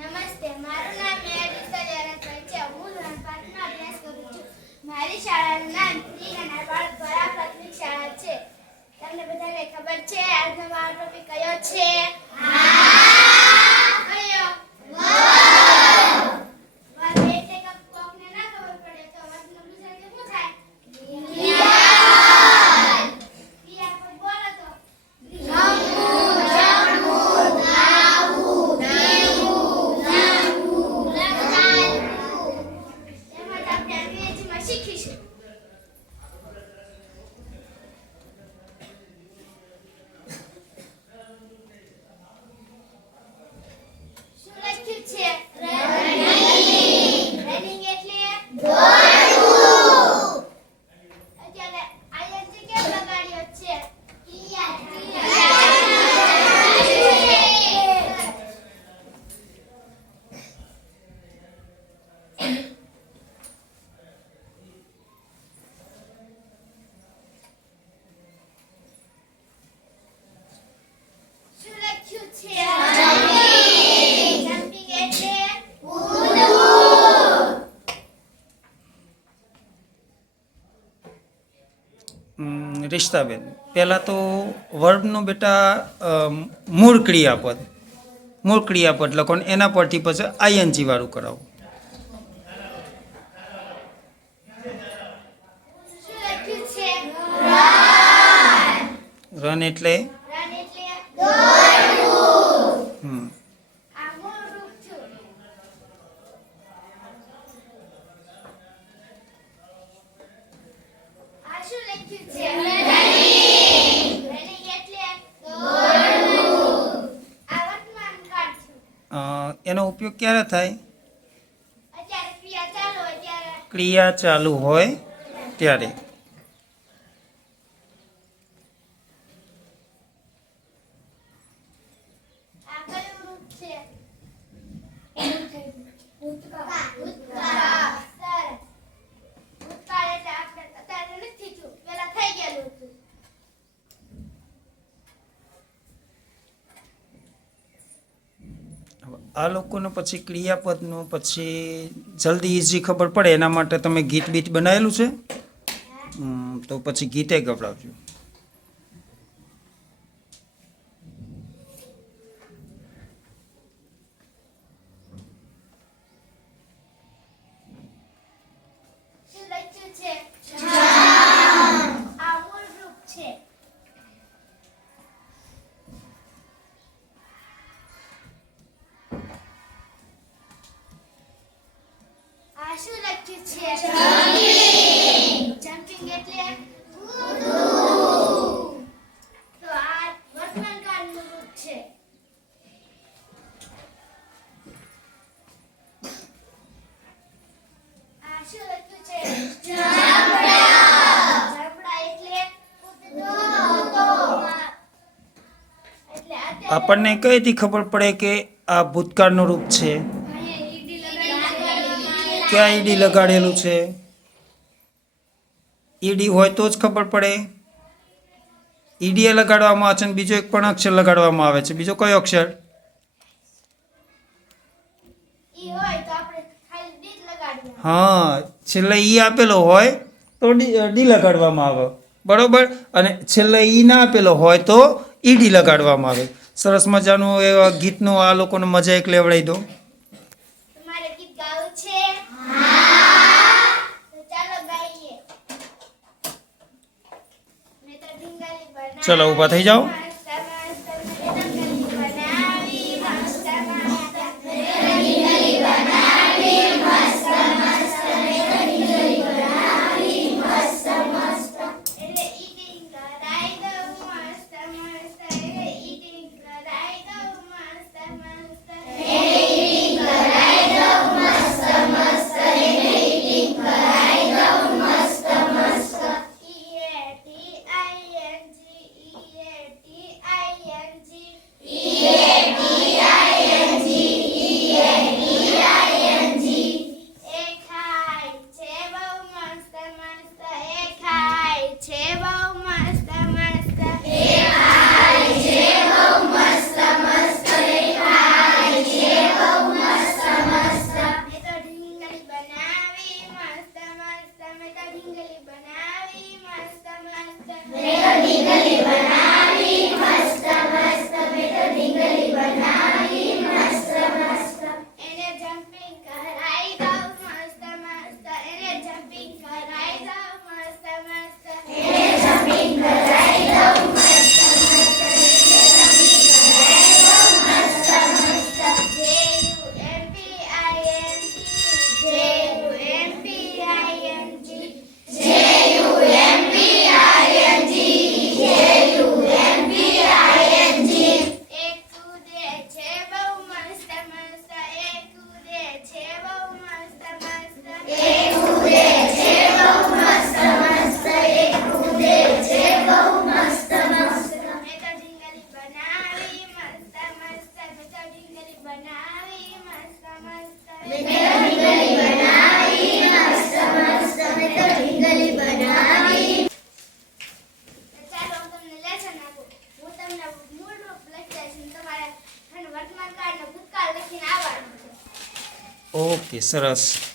નમસ્તે, મારું નામ મેયર વિસર્જનભાઈ છે હું ધોરણ પાંચમાં અભ્યાસ કરું છું. મારી શાળાનું નામ શ્રી નાના બાળક દ્વારા પ્રાથમિક શાળા છે. તમને બધાને ખબર છે, આજનો મારો ટોપિક કયો છે કયો વાત એટલે કે કોકને ના ખબર પડે તો વાતનું ગુજરાતી શું થાય ક્રિયા કોઈ બોલો તો એમાં જ આપણે અંગ્રેજીમાં શીખીશું શું લખ્યું છે રનિંગ એટલે અત્યારે આઈએનજી કેમ લગાડ્યો છે શું લખ્યું છે જમ્પિંગ એટલે ઉમ, રિશ્તાબેન પહેલાં તો વર્બનું બેટા મૂળ ક્રિયાપદ. મૂળ ક્રિયાપદ લખો ને એના પરથી પછી આઈએનજી વાળું કરાવો. રન એટલે? હમ, ઉપયોગ ક્યારે થાય? ક્રિયા ચાલુ હોય ત્યારે ક્રિયા ચાલુ હોય ત્યારે આ કયું રૂપ છે ભૂતકાળ ભૂતકાળ સરસ ભૂતકાળ એટલે આપણે અત્યારે નથી થયું પેલા થઈ ગયેલું હતું હવે આ લોકોને પછી ક્રિયાપદનું પછી જલ્દી ઇઝી ખબર પડે. એના માટે તમે ગીત બીત બનાવેલું છે? તો પછી ગીતે ગવડાવજો લખ્યું છે? જમ્પિંગ આપણને કઈથી ખબર પડે કે આ ભૂતકાળનું રૂપ છે? ક્યાં ઈડી લગાડેલું છે? ઈડી હોય તો જ ખબર પડે. ઈડીએ લગાડવામાં આવે છે અને બીજો એક પણ અક્ષર લગાડવામાં આવે છે. બીજો કયો અક્ષર? હા છેલ્લે ઈ આપેલો હોય તો ડી ડી લગાડવામાં આવે. બરોબર? અને છેલ્લે ઈ ના આપેલો હોય તો ઈડી લગાડવામાં આવે. સરસ મજાનું એવા ગીતનું આ લોકોને મજા એક લેવડાવી દો. તમારે ગીત ગાવું છે તો ચાલો ગાઈએ મેં તો ઢીંગલી બનાવી. ચલો, ઊભા થઈ જાઓ. 一个礼拜 ઓકે સરસ.